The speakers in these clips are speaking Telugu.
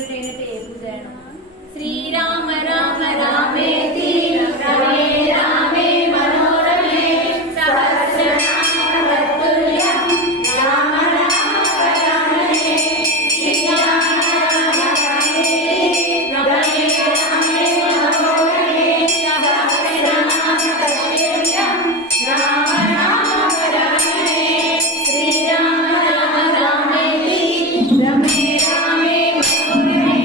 కంప్లీట్ అయినట్టే ఏ పూజ అయినా శ్రీరామ రామ రామేతి రమే రామే మనోరమే సహస్రనామ తత్తుల్యం రామ రామ వరాననే శ్రీరామ రామ రామేతి రమే రామే మనోరమే సహస్రనామ తత్తుల్యం రామ రామ వరాననే శ్రీరామ రామ రామేతి రమే రామే మనోరమే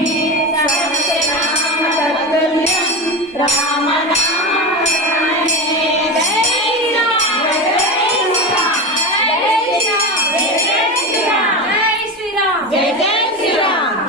సహస్రనామ తత్తుల్యం రామ రామ వరాననే జై శ్రీరామ్ జై శ్రీరామ్ జై శ్రీరామ్ జై శ్రీరామ్